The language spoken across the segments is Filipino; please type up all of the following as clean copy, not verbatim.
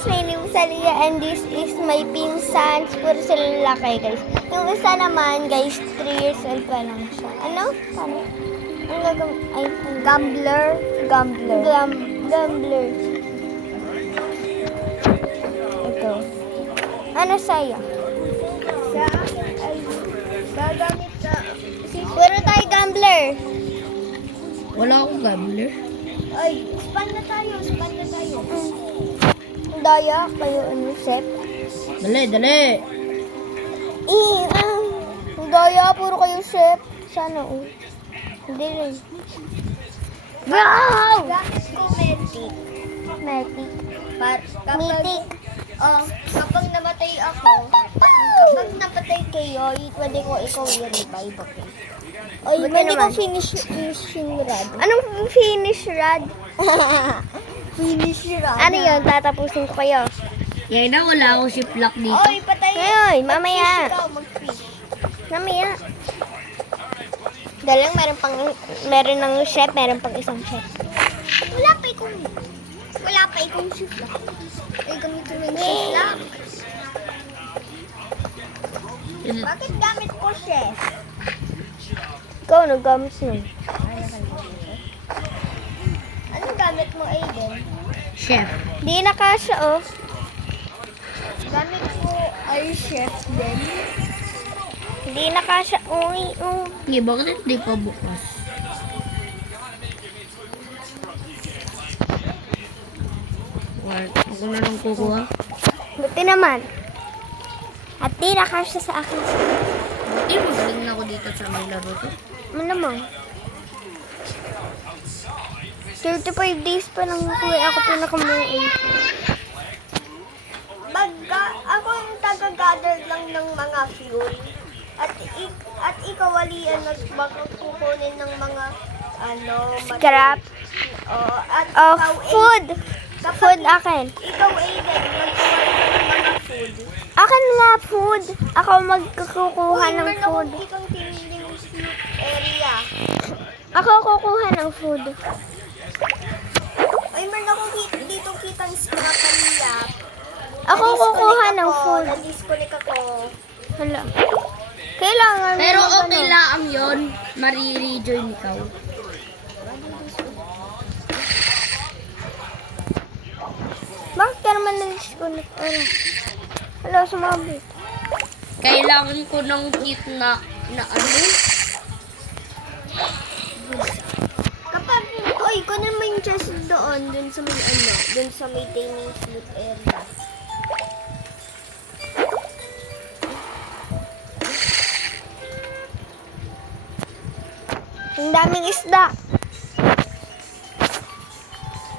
guys, my name is Aliyah and this is my pinsans. Puro sila lalaki guys. Yung isa naman guys, 3 years old pa lang siya. Ano? Paano? Ang ay, gambler. Gambler. Ito. Ano sa'yo? Sa akin ay gagamit na Puro tayo gambler. Wala akong gambler. ay span na tayo. Daya kayo ano, Sep? Dali. Daya, puro kayo, Sep. Sana, Hindi rin. Wow! Gamit ko Metic. Metic. Kapag, kapag namatay ako, kapag napatay kayo, pwede ko ikaw i-revive, okay? Ay, Buti pwede ko naman. finishing rod. Anong finish rod? Finish rod. Ano yun? Tatapusin ko kayo. Yan na, wala akong ziplock dito. Oy, patay. Ngayon, mamaya. Mag-fish ikaw, mag-fish. Mamaya. Dalang meron ng chef, meron pang isang chef. Wala pa ikong shift lang. Ay, gamitin mo yung shift lang. Bakit gamit ko chef? Ikaw, naggamit nun. Anong gamit mo, Aiden? Chef. Di na kasha, oh. Gamit ko ay chef din. Di na kasha, Hindi, bakit hindi pa bukas? What? Ako na lang kukuha. Buti naman. At di na kasha sa akin. Buti magaling na ako dito sa may laro ko. Ano naman? 35 days pa lang ako eh. Ako pinakamuin. Ako yung taga-gather lang ng mga fuel. At ikaw, Alian, baka kukunin ng mga Scrap. At Oh, ikaw, food. Kapag Food akin. Ikaw, Aiden, magkukuha ng mga food. Akin nga food. Ako magkukuha ng meron food. akong kitang tiniling sleep area. Ako kukuha ng food. Ay, meron akong dito kitang scrap area. Ako kukuha ng food. Na-disconnect ako. Hala. Kailangan Pero mag- okay lang yun. Marirejoin ikaw. Bakit ka naman na-disconnect? Hala, sumabit. Kailangan ko ng kit na ano? Kapag, kunin mo yung chest doon, dun sa may dun sa may taming sleep area. Ang daming isda.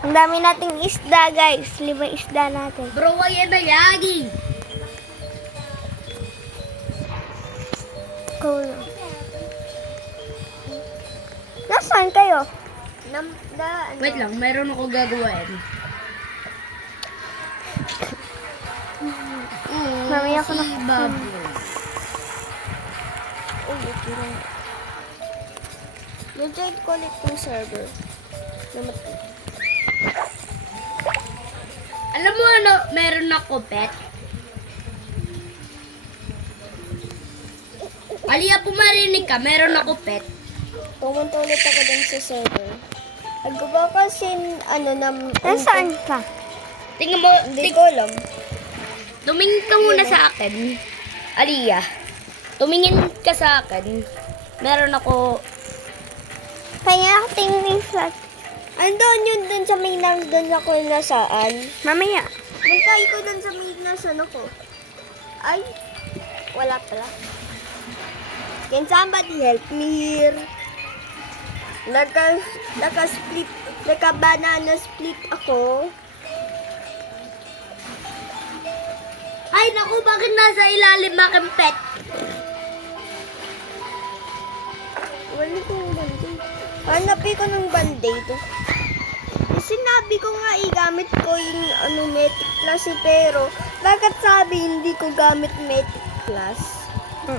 Ang dami nating isda, guys. 5 isda natin. Bro, ayan na yagi. Cool. Nasaan kayo? Wait lang, mayroon ako gagawin. Mamaya ko na. Si Babu. Okay lang. Nag-join ko ulit yung server. Namatay. Alam mo ano, meron ako pet. Aliyah, pumarinig ka, meron ako pet. Pumunta ulit ako dun sa server. Naggawa kasi, Nasaan ka? Tingnan mo, Hindi ko alam. tumingin ka muna sa akin. Aliyah, tumingin ka sa akin. Meron ako, Kaya ako tingin yung flat. Andun yun dun sa may nandun ako nasaan. Mamaya. Buntay ko dun sa may nasan ako. Ay, wala pala. Can somebody help me here? Naka-split, naka-banana split ako. ay naku, bakit nasa ilalim aking pet? Wala kong band-aid. Hanapin ko ng band-aid. Sinabi ko nga gamit ko yung Metic Plus pero bakit sabi hindi ko gamit Metic Plus?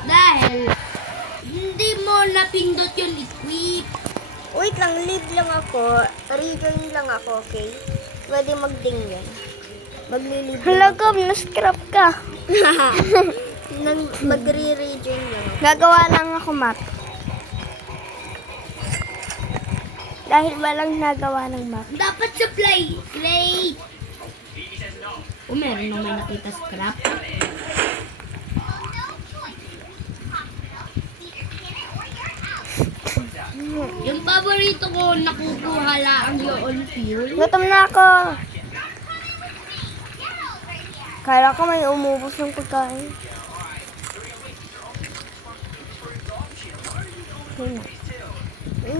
Dahil, hindi mo napindot yung equip. Wait lang, leave lang ako. Rejoin lang ako, okay? Pwede mag-ding yan. Maglilibre. Halagam, na-scrap ka. Nang magre-rejoin lang. Gagawa lang ako map. Dahil walang nagawa ng map. Dapat supply. Play. O meron nung may nakita scrap. Yung paborito ko, nakukuha lang yung fuel. Gutom na ako. Kala ko may umubos ng pagkain.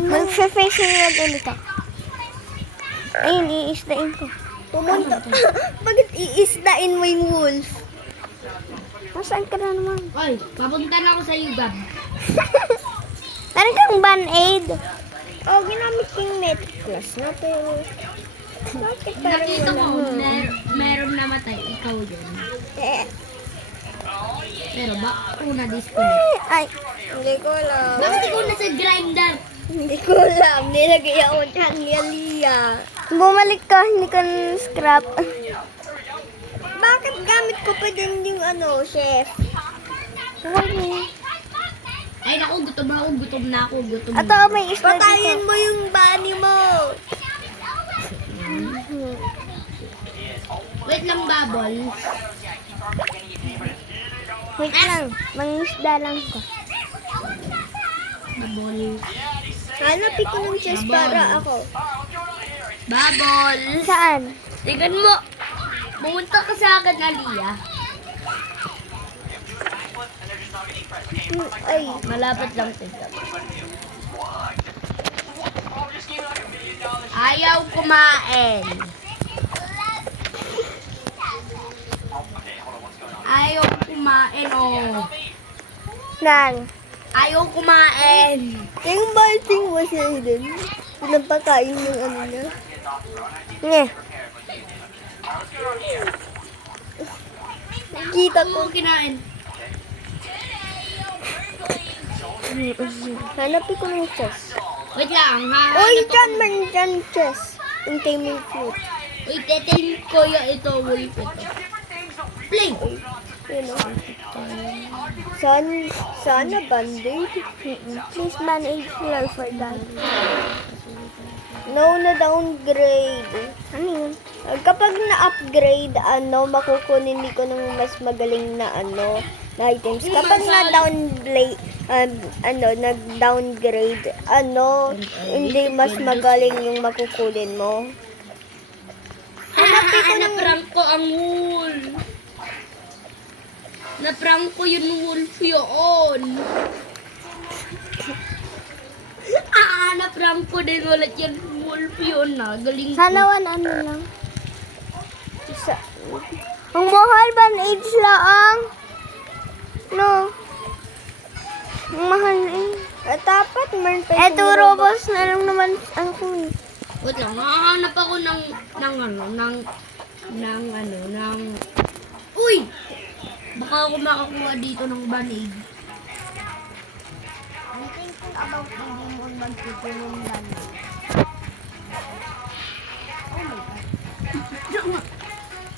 Mag-facing rod ulit ako. Ayun, iisdain ko. Pumunta. Bakit iisdain mo yung wolf? Nasaan ka na naman? Oy, papunta na ako sa Gab. Meron kang band-aid. Oh, ginamit ko yung Metric Plus na, pero... Bakit parang Nakita ko, wala? meron namatay. Ikaw yun. Eh, Pero ba, una disconnect. Ay, hindi ko alam. Bakit ikaw nasa grinder? Hindi ko alam. Nilagay ako dyan ni Aliyah. bumalik ka, hindi ka scrap. Bakit gamit ko pa din yung chef? Ay naku, gutom na ako. Ato, may isda Patayin dito. mo yung bunny mo. Wait lang, Babol. Wait lang, mangisda lang ko. Babol. Hanapin ko ng chest para ako. Babol. Saan? Tingnan mo. Pumunta ka sa akin, Aliyah. Ay, Malapit lang tingnan. Ayaw kumain. Ayaw kumain, oh. Nan. Ayaw kumain. yung biting mo siya din. Pinapakain ng niya. Nye. Kita ko. Oo, kinain. Hanapin ko ng chest. Wait lang, ha? Uy, dyan man dyan chest. Yung taming fruit. Uy, tetelin ko yung ito, wolf ito. Play! Sana band-aid. Please band-aid lang for that. No, na-downgrade. Ano yun? Kapag na-upgrade, makukunin ko ng mas magaling na na items. Kapag na-downgrade, nag-downgrade, hindi mas magaling yung makukunin mo. Naprank ko ang wolf. Naprank ko yung wolf yun. Naprank ko din ulit yung wolf yun na. Galing ko. Sana ano lang. Ang mahal band-aid lang. No. Ang mahal eh. Dapat meron pa Eto, robos na lang naman ang kuwi. Wait lang, nakahanap ako ng uy! Baka ako makakuha dito ng banig. I'm thinking about hindi mo magtutulong lang.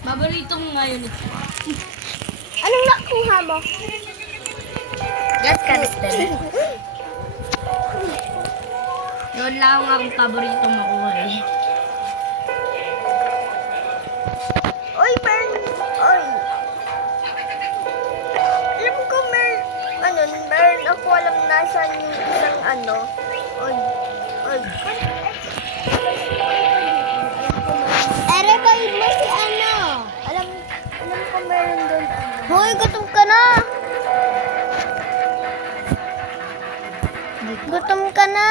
Paborito ko ngayon ito. Anong nakuha mo? Gas canister. Doon lang ang paborito makuha eh. Oy, oy. Alam ko meron ako alam nasan yung isang Oy. Ere, bayad mo si Alam ko meron doon Hoy, gutom ka na. Gutom ka na.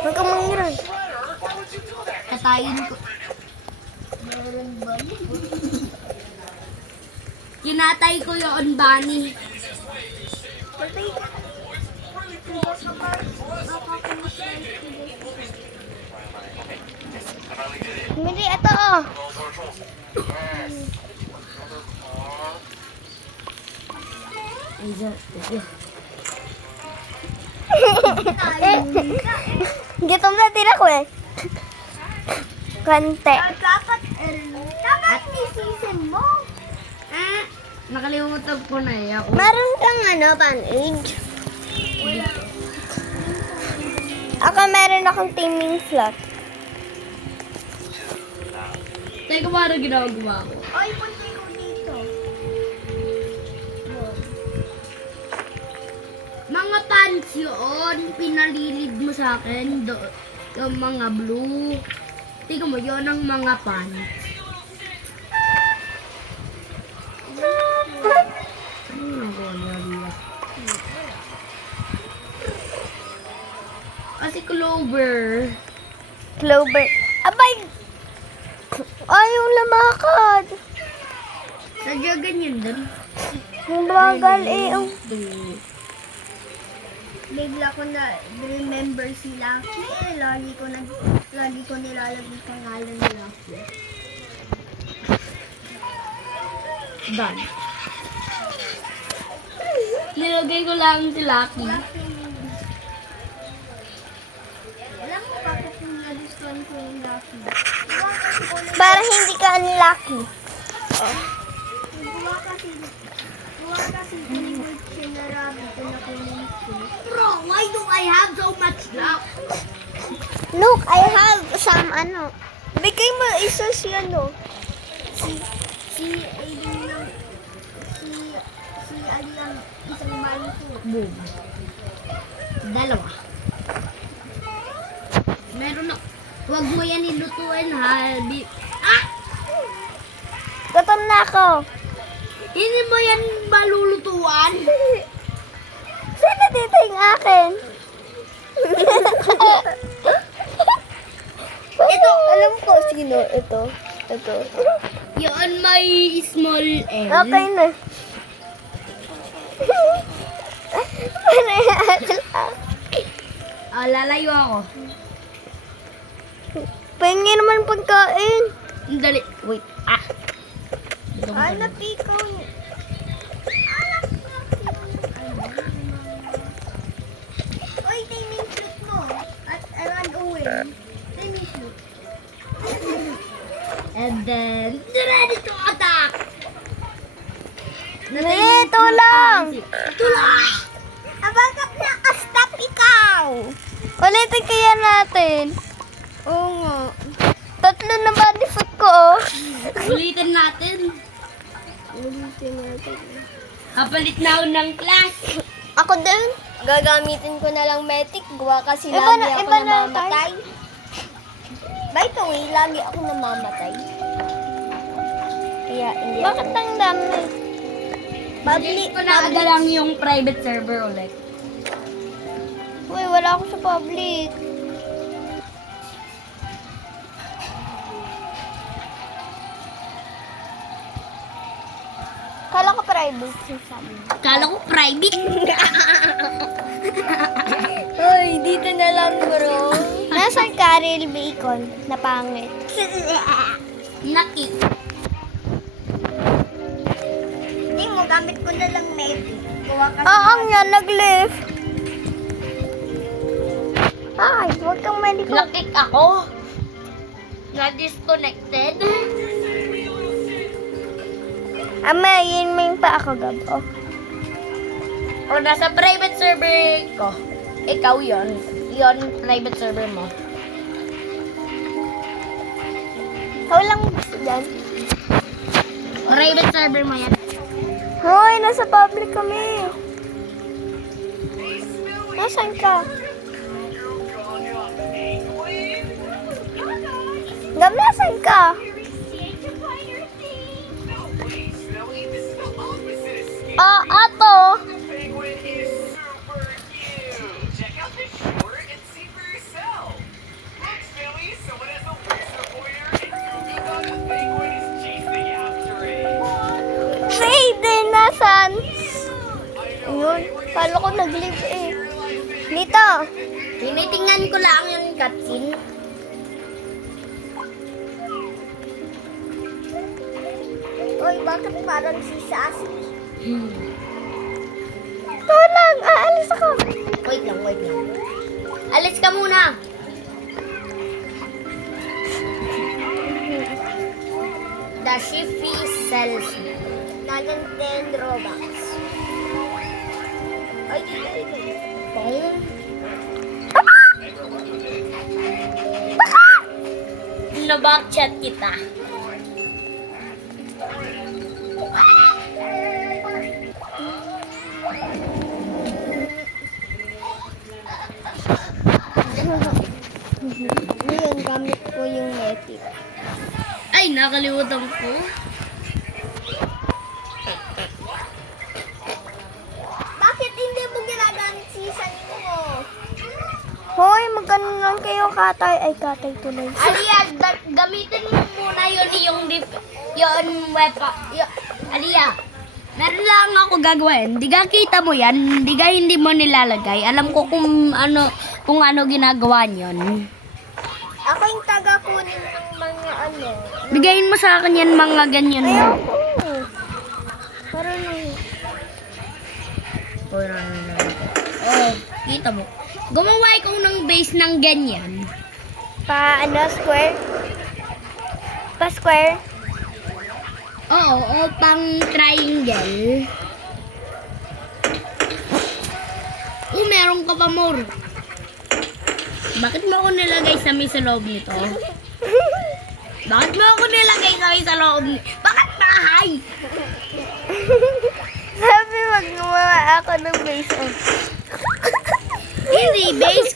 Huwag kang mangiral. Katayin ko. Kinatay ko yung bunny. Hindi, ito oh. Gitom na din ako eh. Kante. Dapat isisin mo. Nakalimutan ko na eh. Ako. Meron kang pan-age. Ako meron akong teaming slot. Teka, paano ginagawa ko? Oy, punti ko dito. Mga pants yun, pinalilid mo sa akin. Yung mga blue. Tingnan mo, yun ang mga pants. Ano nagawa niya? Kasi Clover. Clover. Abay! Ayaw lumakad. Sadya ganyan din. Yung bagal eh. Bigla ko na remember si Lucky. Lagi ko nilalagay pangalan ni Lucky. Done. Nilagay ko lang si Lucky. Alam mo bakit yung nagustuhan ko yung Lucky? Para hindi ka unlucky. Gawa kasi tinigod siya na rabbit na kunin ko. Bro, why do I have so much luck? Look, I have some Bigay mo isa si si Aiden ng si Ali ang isang manito. Boom. Dalawa. Meron na. Huwag mo yan ilutuin ha. Gutom na ako. Hindi mo yan malulutuan. Sino dito yung akin? Ito, alam ko sino ito. Yun may small L. Okay na. Lalayo ako. Pengi naman pagkain. Dali. Wait. Ay, napikaw niya. Oy, timing flute mo. At I run away. Timing flute. And then, ready to attack! Ito lang. Tulak! Bakit naka-stop ikaw? Ulitin kaya natin. Oo nga. Tatlo na ba ni foot ko oh? Ulitin natin. Kapalit na ako ng class. Ako din. Gagamitin ko na lang metic. Gawa kasi Iba lagi na- ako iba na namamatay. By the way, lagi ako namamatay. Kaya hindi Bakit ako. ang dami? Public ko na lang yung private server ulit. Uy, wala ako sa public. Kala ko private yung sabi. Kala ko private. Hoy, dito na lang bro. Nasaan ka, real bacon? Na pangit. Naki. Hindi mo, gamit ko na lang metic. Gawa kasi. Ang yan, nag-lift. Ay, huwag kang malikot. Nakik ako. Na-disconnected. Ama, yun mo yung pa ako, Gab. Oh. O nasa private server ko. Ikaw yon. Yon private server mo. Ikaw lang gusto dyan. Private server mo yan. Hoy, nasa public kami. Nasaan ka? Gab, nasaan ka? Ato. Aiden, nasan? Ayun, kala ko nag-live eh. Dito. Tinitingnan ko lang yung cutscene. Oy, bakit parang si Sassy? Ito lang, aalis ako. Wait lang, wait lang. Alis ka muna. The Shiffy sells me. Nagan 10 Robux. Ay, Boom. Nabakchat kita. ngayon gamit ko yung Epic. Ay, nakalimutan ko. Bakit hindi mo ginagamit season mo? Hoy, magkano lang kayo katay. Ay, katay tuloy. Aliyah, gamitin mo muna yung Aliyah, meron lang ako gagawin. Di ka kita mo yan, di ka hindi mo nilalagay. Alam ko kung ano ginagawa niyon. Ako yung taga kunin ng mga ano. Bigayin mo sa akin yan mga ganyan mo. Parang Oh, kita mo. Gumawa ikaw ng base ng ganyan. Square? Square? Oo, o pang triangle. Meron ka pa more. Bakit mo ako nilagay sa may sa loob nito? Bakit mo ako nilagay sa may sa loob nito? Bakit bahay? Sabi wag gumawa ako ng base. Hindi, base.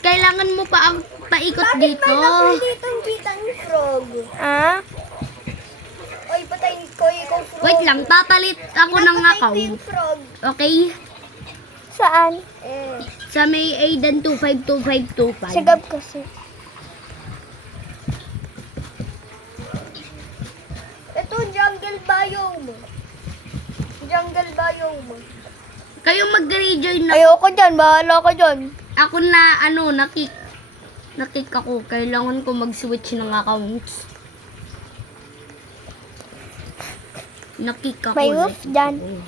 Kailangan mo pa ang paikot dito. dito kitang frog. Ah? Oy, patayin ko yung frog. Wait lang, papalit ako ng Napatay ko account. yung frog. Okay? Saan? Sa may Aiden 252525. Sigab kasi. Ito, jungle biome. Jungle biome. Kayo mag-rejoin na. Ayoko dyan. Bahala ka dyan. Ako na, nakik ako. Kailangan ko mag-switch ng accounts. Nakik ako. May wolf let's dyan. go.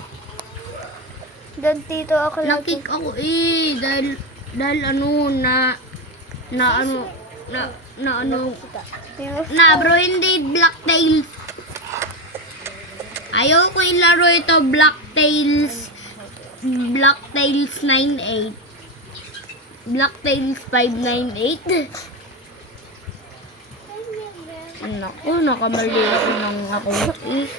Doon dito ako lagi. Nakik ako dahil na bro, hindi Blacktails. Ayaw ko ilaro ito Blacktails 98. Blacktails 598. Naku, nakamali ako ng account eh.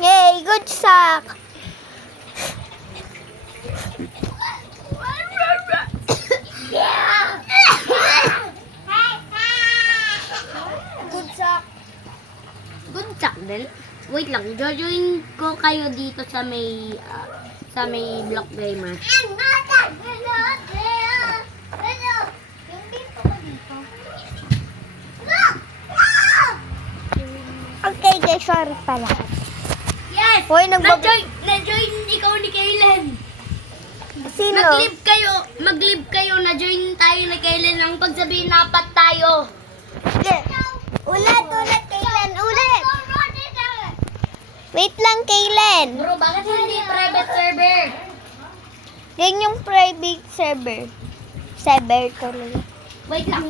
Yay! Good sack! Good sack. Good job din. Wait lang, jojoin ko kayo dito sa may block gamer. Okay guys, sorry pala. Yes! Hoy, Na-join ikaw ni Kaylen. Sino? Mag-live kayo, na-join tayo ni Kaylen ang pagsabihin na apat tayo. Ulit, Kaylen, ulit! Wait lang, Kaylen. Bro, bakit hindi private server? Yan yung private server. Server tuloy. Wait lang.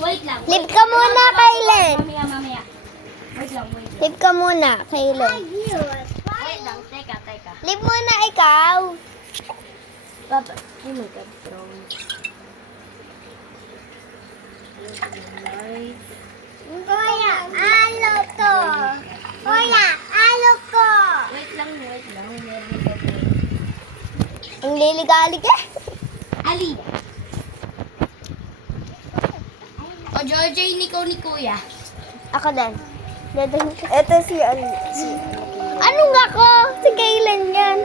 Live ka muna, Kaylen. Mamaya. Wait lang. Live ka muna, Kaylen. Wait lang, teka. Live muna ikaw. Papa, oh my God, bro. Kuya, alo to. Kuya, alo ko. Wait lang. Ang liligalig eh. Ali. O, Jojoy, ni Kuya. Ako din. Ito si Ali. Anong ako? Si Kaylen yan.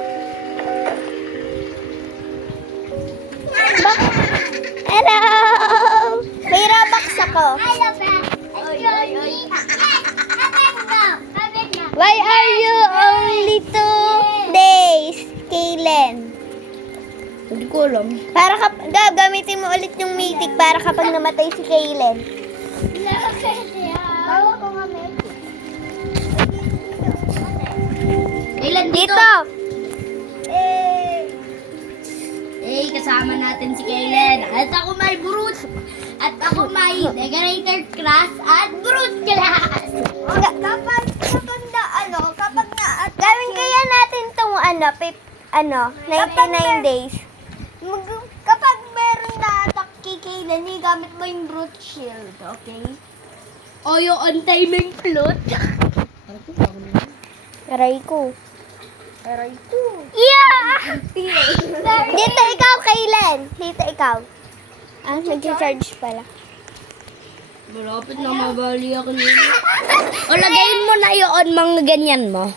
Hello! May Robux ako. Why are you only 2 days, Kaylen? Hindi ko alam. Para gamitin mo ulit yung mythic para kapag namatay si Kaylen. Bawa ko nga meron. Kailan dito? Dito! kasama natin si Kaylen. At ako may Brute. At ako may Decorator class at Brute class. Kapag Gawin kaya natin tong 99 days. Kapag meron na attack kay Kaylen, gamit mo yung brute shield, okay? O yung on-timing float. Aray ko. Pero ito. Yeah! Dito ikaw, Kaylen. Dito ikaw. Nag-charge pala. Malapit na mabali ako nila. O lagayin mo na yun mga ganyan mo.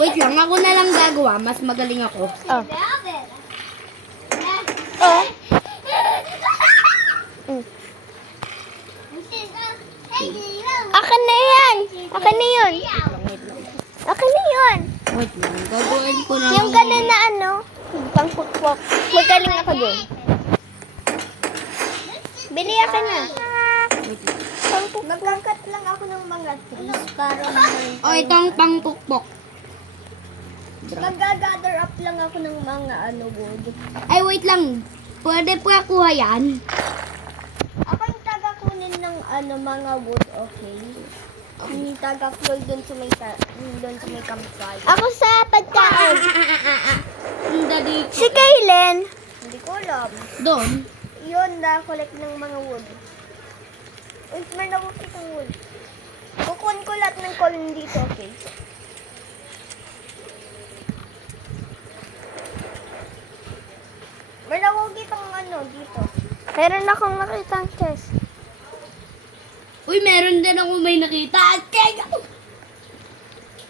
Wait lang, ako na lang gagawa. Mas magaling ako. Oh. Oh. Akin na yan. Akin na yun. Akin na yun. Wait lang, gagawin ko na. Yung ganun na pangpukpok. Magaling ako dun. Bili akin na. Magkakat lang ako ng mga trees para O itong pangpukpok. mag-gather up lang ako ng mga wood. Ay, wait lang. Pwede pa kuha yan? Ako yung taga-kunin ng mga wood, okay? Yung taga-flow dun sa may campfire. Ako sa pagkain. Hindi dito. Si Kaylen. Hindi ko alam. Doon. Yun, na-collect ng mga wood. Uy, may nakukita ng wood. Kukunin ko lahat ng column dito, okay? May nakukita ng dito. Meron akong nakitang chest. Uy, meron din ako may nakita. Kaya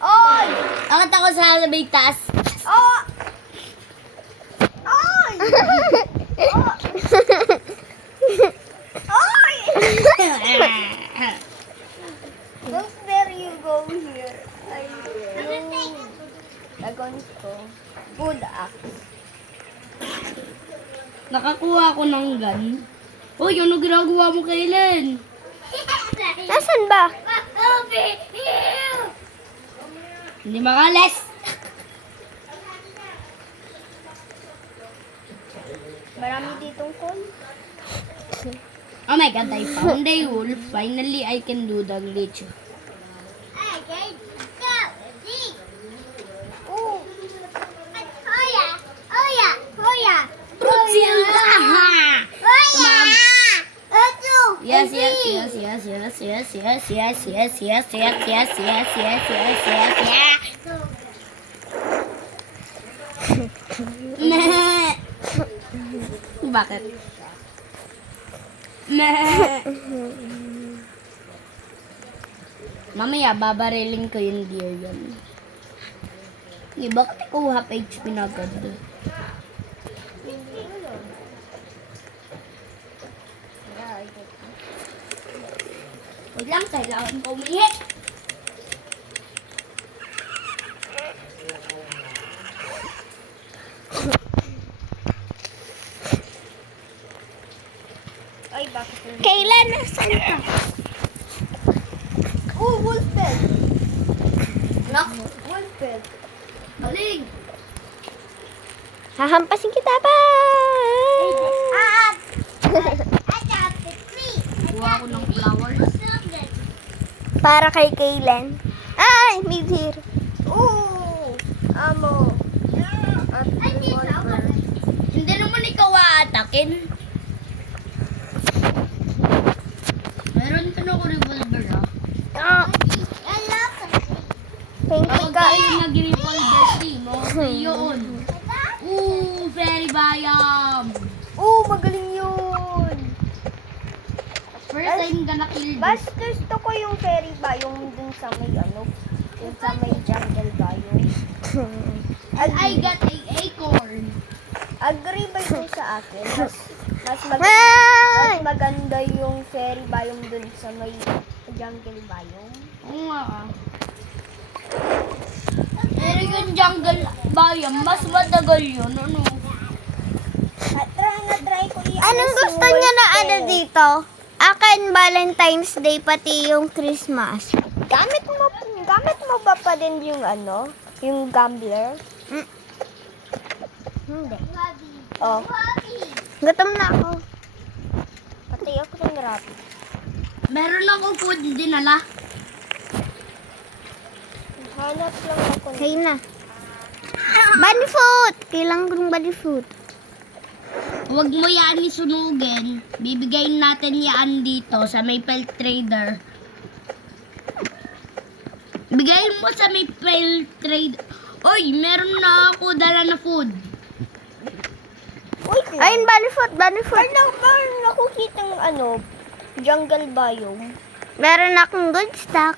Oy! Akit ako sa may taas. Oh! Oy! Oh! Oy! Don't dare you go here. Ay, Lagon ko. Good axe. Nakakuha ako ng gun. Uy, ano ginagawa mo, Kaylen? Nasaan ba? Hindi makalis. Marami ditong coal. Oh my god, I found a wolf. Finally, I can do the glitch. Oh! Fruit shield! Yes, yes, Adi! yes, yes, yes, yes, yes, yes, yes, yes, yes, yes, yes, yes, yes, yes, yes. Meh. Bakit? Meh. Mamaya, babariling ko yung deer yan. Hindi, bakit ikaw half HP na agad? Wait lang, kailangan ko umihi. Ay, bakit yun? Kaylen, nasaan ka? Oh, wolf bed! Wolf bed. Aling! Hahampasin kita pa! Kuha ko ng flowers. Para kay Kaylen. Ay, may deer. Oh! Amo. At revolver. Hindi naman ikaw aatakin. Meron ka na ko revolver ah. Thank you, Kapag guys. kayo nag-revolver team, okay yun. Ooh, fairy bayam. Oh, magaling yun! First time ka na-kill Bas, gusto ko yung fairy ba? Yung dun sa may yung sa may jungle ba yun? And I got a acorn. Agree ba yung sa akin? Mas Ay! maganda yung fairy biome dun sa may jungle biome. Oo nga ah. Pero yung jungle biome, mas matagal yun. Ano? Try ko i- Anong si gusto niya na wolf ano bed. dito? Akin, Valentine's Day, pati yung Christmas. Gamit mo ba pa din yung ano? Yung gambler? Hindi. Oh. Gutom na ako. Pati ako ng rapi. Meron akong food dinala. Hanap lang ako. Kayo na. Bunny food! Kailangan ko ng bunny food. Huwag mo yan isunugin. Bibigay natin yan dito sa may pelt trader. Bigay mo sa may pelt trader. Oy, meron na ako dala na food. Wait lang. Ayun, bunny food, bunny food. Meron ako kitang ano, jungle biome. Meron akong good stock.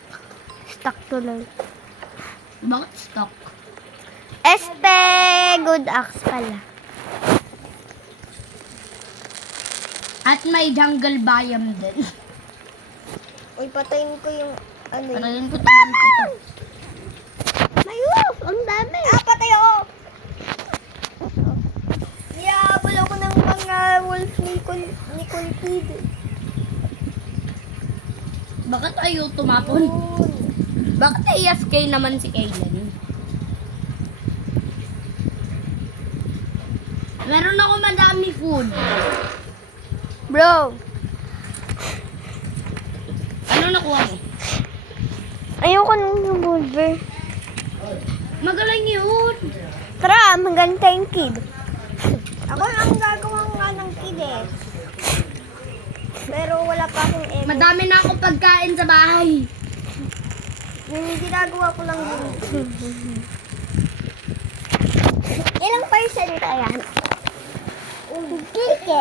Stock tuloy. Bakit stock? Good axe pala. At may jungle biome din. Uy, patayin ko yung ano yun. Parayin ko taman ko to. Ayun, ang dami. Patay ako! Niyahabol ako ng mga wolf ni Kulpid. Bakit ayaw tumapon? Bakit AFK naman si Kaylen? Meron ako madami food. Bro, Ano nakuha mo? ayoko nung yung bulver. Magaling yun. Tara, maganda yung kid. Ako lang gagawa nga ng kid eh. Pero wala pa akong egg. Madami na akong pagkain sa bahay. Yung ginagawa ko lang yun. Ilang percent kaya? Kike.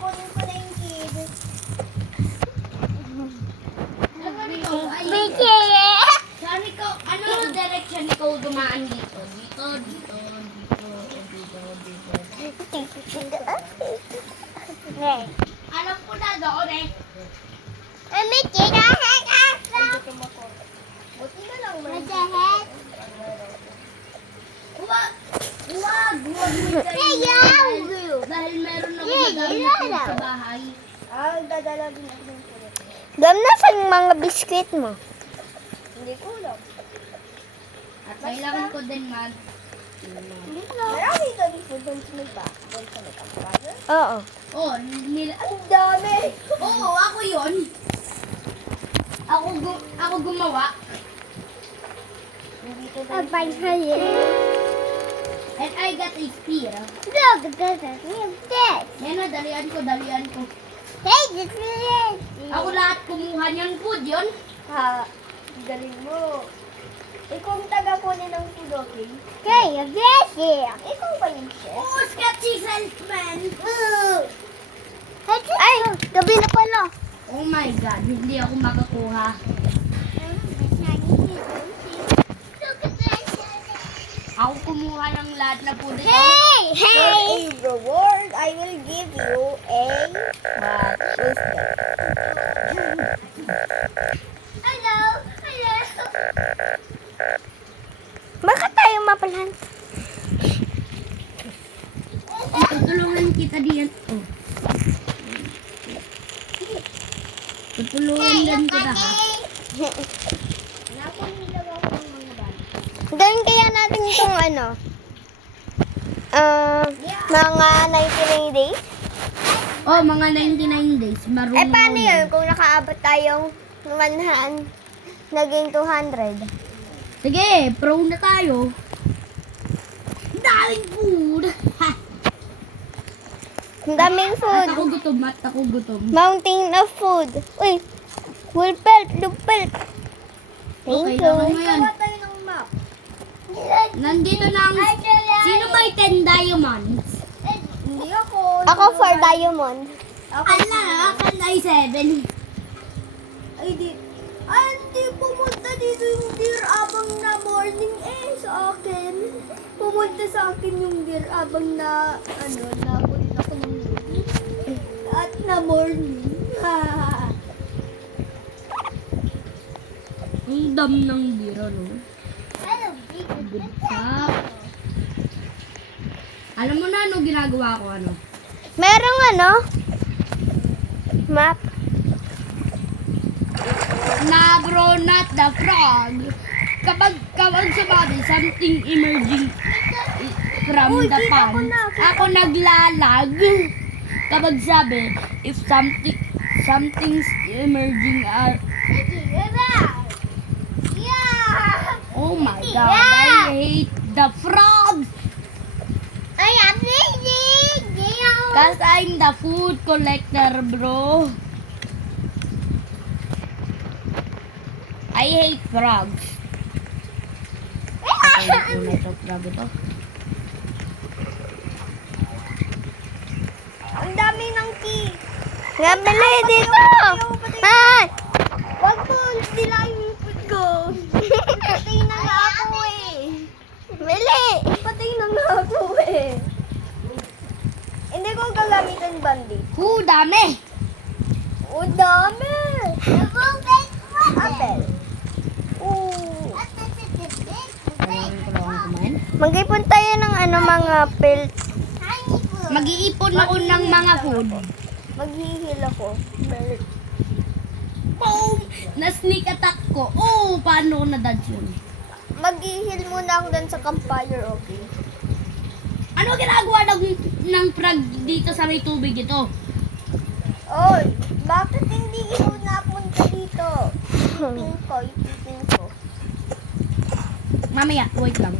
Kunin ko na yung kid. Saan ikaw, ano direction ikaw dumaan dito? Dito, dito, dito, dito. Alam ko na doon eh. Buti na lang man. Huwag mo kayo. Dahil meron ako madami food sa bahay. Dadala din ako ng kulot. Gam na sa mga biskwit mo. Hindi ko alam. At kailangan ko din mag... Marami ito dito doon sa may ba? Doon sa may kampanya. Oo. Oh, Ang dami! Oo, ako yun. Ako gumawa. Dito And I got a spear. Yan na, dalian ko. Ako lahat kumuha niyan food yun. Ha, galing mo. Ikaw ang taga-kunin ng food, okay? Ikaw ba yung chef? Oh, sketchy salesman. Ay, gabi na pala. Oh my God, hindi ako makakuha. Ako kumuha ng lahat na food ito. For a reward, I will give you a what is that? Hello! Bakit tayo mapalan? Tutulungan kita diyan. Oh. Tutulungan din kita ha. Gawin kaya natin itong ano? Mga 99 days? Oh, mga 99 days. Marunong Paano ako yun kung nakaabot tayong 100, naging 200? Sige, pro na tayo. Daming food. Ha! Ang daming food. At ako gutom. Mountain of food. Uy, wool pelt, loop pelt. Okay, Thank you. naman mo yan. Gawa tayo ng map. Nandito na ang... Sino may 10 diamonds? Hindi ako. Ako for diamond. Ala, akan ay 7. Ay, hindi pumunta dito yung deer abang na morning sa akin. Pumunta sa akin yung deer abang na, napunta ko ng morning. At na morning. Ang dam ng biro, no? good job. Alam mo na ano ginagawa ko, ano? Merong ano? Map. Na bro, not the frog. Kapag sabi, something emerging from Uy, the kita ko pond, na, kita ako naglalag. Kapag sabi, if something's emerging oh my god, I hate the frogs. Cause I'm the food collector, bro. I hate frogs. Ano ito, frog ito? Ang dami ng key. Nga, Bili, dito! Ay! Wag mo, dilayin yung food ko. Patay na nga ako eh. Bili! Patay na nga ako eh. Hindi ko gagamitin bandit. Dami! Oh, dami! Apple. Oh. Mag-ipon tayo ng ano, mga pills. Mag-iipon ako ng mga food. Maghihil ako. Boom! Na-sneak attack ko. Oh, paano ko na-dodge yun? Maghihil muna ako dun sa campfire, okay? Ano ginagawa ng frog dito sa may tubig ito? Oy, bakit hindi ikaw napunta dito? Ipiping ko. Mamaya, wait lang.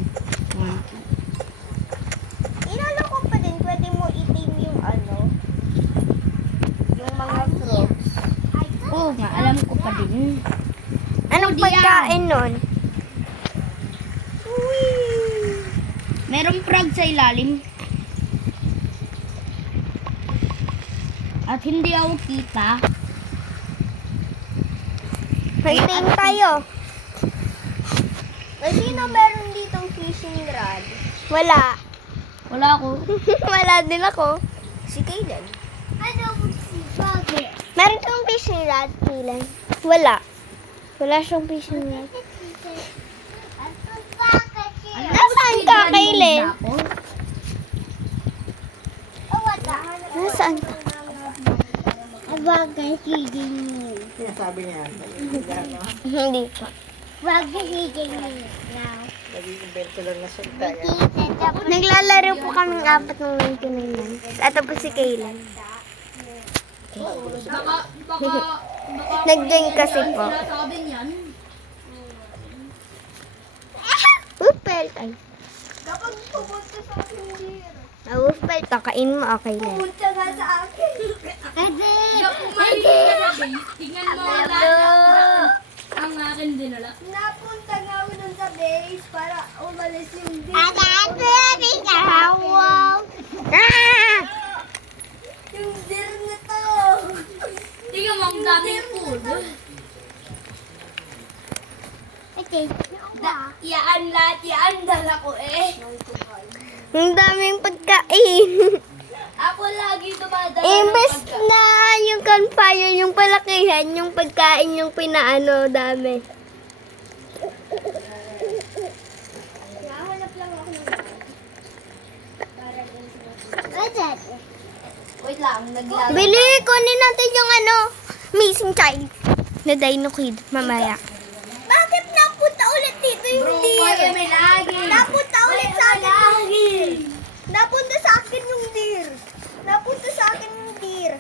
Inalo ko pa din, pwede mo itim yung ano, yung mga frogs. Oo nga, alam ko pa din. Anong Diyan. pagkain nun? Merong frog sa ilalim. At hindi ako kita. Mag-team tayo. May sino meron ditong fishing rod? Wala. Wala ako. Wala din ako. Si Kayden. Meron kang fishing rod, Pilan. Wala. Wala siyang fishing rod. Nasaan ka, Kaylin? Nasaan ka? Abagay higing mo. Sinasabi niya, Hindi pa. Bagay higing mo now. nag-invento lang na salita yan. Naglalaro po kaming apat ng 99 months. At tapos si Kaylan. Nag-join kasi po. Sabi niyan. Wolfbelt. Ay. Kapag pumunta sa akin here. Wolfbelt. Kakain mo, okay lang. Pumunta nga sa akin. Tingnan mo lahat ang akin dinala. Napunta nga ako dun sa base para umalis yung deer. Yung deer na to. Tingnan mo ang daming food. Yaan lahat, yaan dala ko eh. Ang daming pagkain. Ako lagi dumadala Imbes na yung campfire, yung palakihan, yung pagkain, yung pinaano, dami. Nahanap lang ako ng Wait lang, naglalaro. Bili, kunin natin yung ano, missing child. Na Dino Kid, mamaya. Bakit napunta ulit dito yung deer? may lagi. Napunta ulit sa akin. Napunta sa akin yung deer. Napunta sa akin yung deer.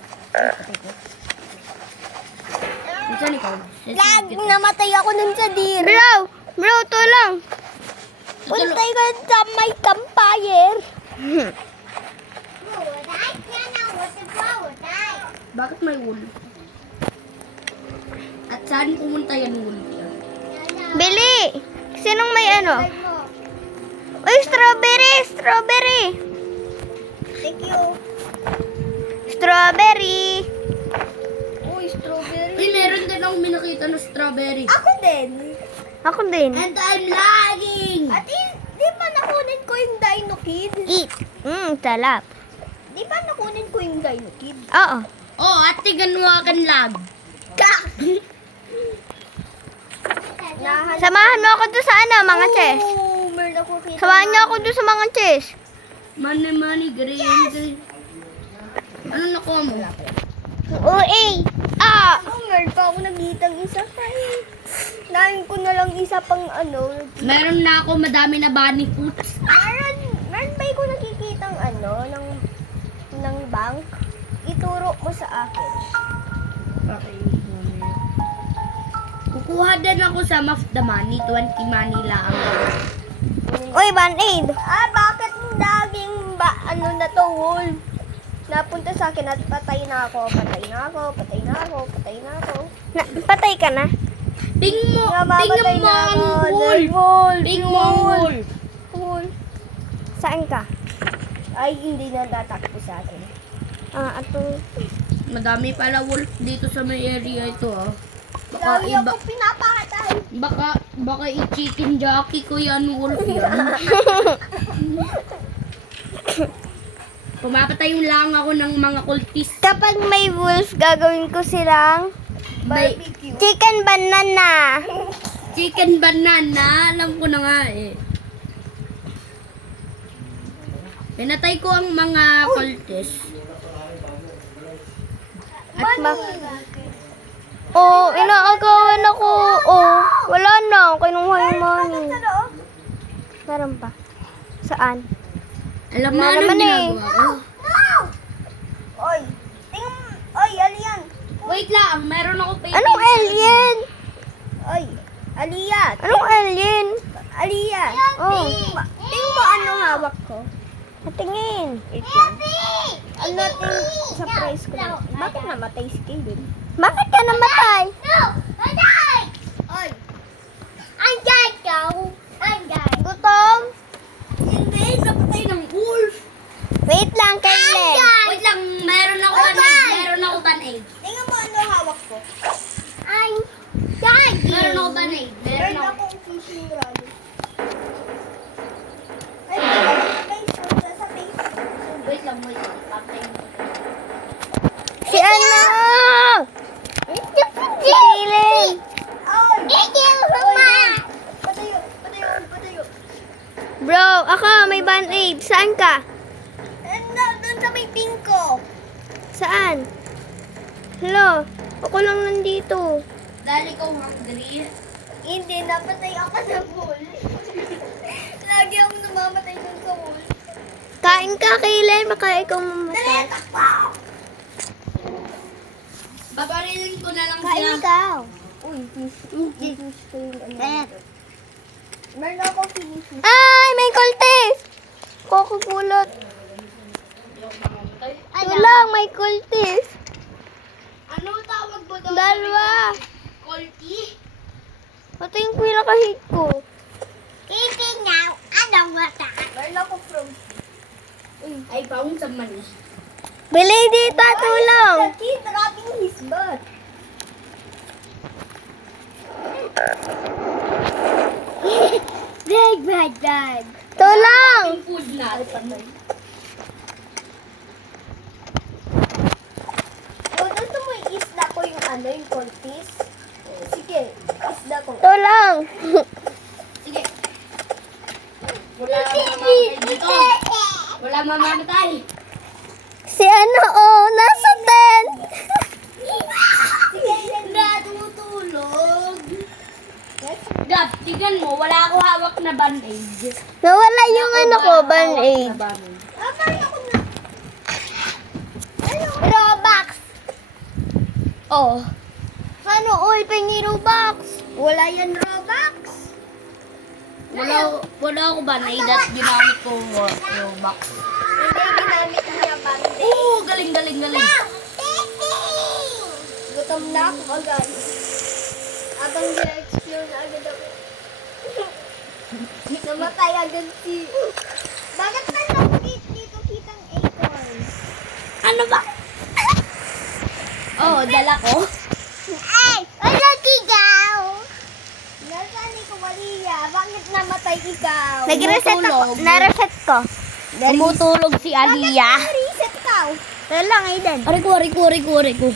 Saan ikaw? Lag, namatay ako nun sa deer. Bro, tulong. Puntay ko sa may campfire. Bakit may wool? At saan pumunta yan wool? Bili, sinong may ano? Uy, strawberry, strawberry. Thank you. Strawberry. Uy, strawberry. Uy, meron din akong minakita na strawberry. Ako din. Ako din. And I'm lagging! At di ba nakunin ko yung Dino Kid? Eat. Salap. Di ba nakunin ko yung Dino Kid? Oo. Oh, at tigan mo akin lag. Nahanap Samahan mo ako doon sa ano, mga chess. Oh, meron ako kita. Samahan niyo ako dun sa mga chess. Money, green. Ano nakuha mo? OA. Ah! Oh, meron pa ako nagitang isa pa eh. Nahin ko na lang isa pang ano. Meron na ako madami na bunny foods. Meron ba ko nakikitang ano, ng bank? Ituro mo sa akin. Okay. Kukuha din ako sa of the money, 20 money lang. Uy, Band-Aid. Bakit laging ano na to, wolf? Napunta sa akin at patay na ako. Patay ka na? Tingnan mo Namamatay na ang ako. wolf. Tingnan mo ang wolf. Wolf. Saan ka? Ay, hindi na tatakbo sa akin. Ato. Madami pala wolf dito sa may area ito ah. Baka Lagi iba, ako pinapakatay. baka i-chicken jockey ko yan wolf yan. Pumapatay lang ako ng mga kultis. Kapag may wolf, gagawin ko silang Barbecue. chicken banana. Chicken banana, alam ko na nga eh. Pinatay ko ang mga kultis. Oh, inaagawan ako. Oh, wala na. Kinuha yung money. Meron pa. Saan? Alam mo Wala anong naman eh. ginagawa ko? Oy, oy, alien. Wait lang, meron ako pa. Anong alien? Oy, Aliyah. Anong alien? Aliyah. Oh, Tingnan mo anong hawak ko. patingin. Wait lang. Ano natin sa price ko na? Bakit namatay si Kaden? Bakit ka namatay? Oy, Gutom? Hindi, napatay ng wolf. Wait lang, Kaylen. Wait lang, meron ako ban-aid. tingnan mo ano hawak ko. Meron ako ban-aid. Meron akong fishing rod. Ay, guys, sa Facebook. Wait lang. Papay mo. Si ano? Si Kaylen. Oy! Patayo. Bro, ako, may band-aid. Saan ka? Doon sa may pink ko. Saan? Hello? Ako lang nandito. Dali ko hungry. Hindi, napatay ako sa pool. Lagi akong namamatay dun sa pool. Kain ka, Kaylen. Baka ikaw mamatay. Babarilin ko na lang Kain sila. ka. Uy, fish ko yung ano. Meron ako fish. Ay, may kultis. Kukukulot. Tulang, may kultis. Ano tawag mo doon? Dalawa. Kolti? Ito yung pinakahit ko. Meron ako frozen. Ay, paung sa mani. Bili dito, tulong. The kid rubbing his butt. Dag. Tulong. Yung food natin. Gusto mo yung isda ko yung ano, yung kultis? Sige, isda ko. Tulong. Sige. Wala mamamatay dito. Wala mamamatay. Si ano, oh, nasa tent. Sige, Na tumutulog. Gab, tignan mo, wala ako hawak na band-aid. Nawala yung ano ko, band-aid. parang ako na. Robux. Oh. Ano, all pengi Robux? Wala yan, Robux. Wala ako band-aid at ginamit ko Robux. Hindi, ginamit niya band Oo, galing. Gutom na ako agad. Abang na-explore na agad ako. Namatay agad si... Bakit man ako dito kitang acorn? Ano ba? Oh, dala ko. Wala kigaw. Nasaan ikaw, Maria? Bakit namatay ikaw? Nag-reset ako. Tumutulog. Na-reset ko. Tumutulog si Aliyah. Reset ka. Wala lang, Aiden. Aray ko.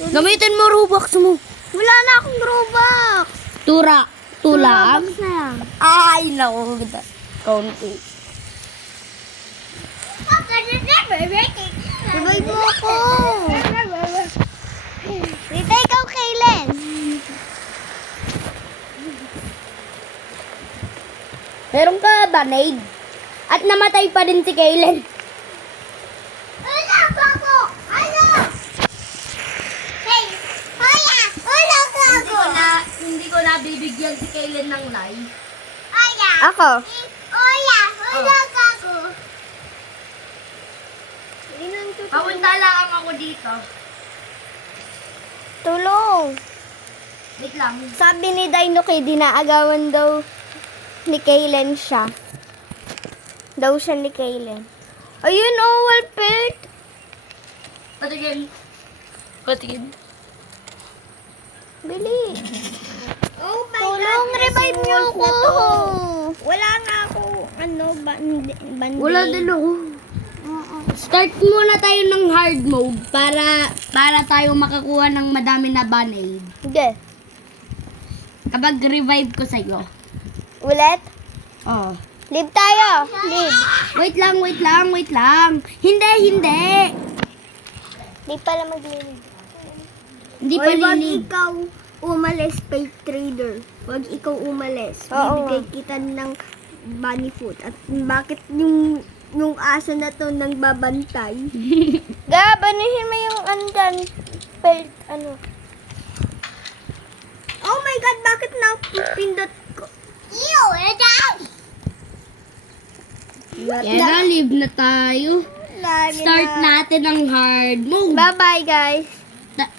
Gamitin mo Robux mo. Wala na akong Robux. Tura. Tulang? Robux na lang. Ay, naku. Kaunti. Revive mo ako. Rita, ikaw, Kaylen. Meron ka ba, Nade? At namatay pa din si Kaylen. Wala ako. Ano? Hey, wala ka Hindi ko na bibigyan si Kaylen ng life. Ako. Wala ka ako. Papunta lang ako dito. Tulong. Wait lang. Sabi ni Dino kay dinaagawan daw ni Kaylen siya. Daw siya ni Kaylen. Ayun, Walpert. Patigin. Patigin. Bili. Oh my Tulong, God, revive si niyo Wolf ako. na to. Wala nga ako, band-aid. Wala din ako. Start muna tayo ng hard mode para tayo makakuha ng madami na band-aid. Sige. Kapag revive ko sa'yo. Ulit? Oh. Live tayo. Live. Wait lang. Hindi. Di pala mag-live. Hindi pa Oy, wag lilig. ikaw umalis, fake trader. Wag ikaw umalis. Oo. Bibigay kita ng bunny food. At bakit yung aso na to nagbabantay? Gab, anuhin mo yung andan. Ano? Oh my God, bakit napindot ko? Yan na, live na tayo. Lagi Start natin ang hard mode. Bye-bye, guys.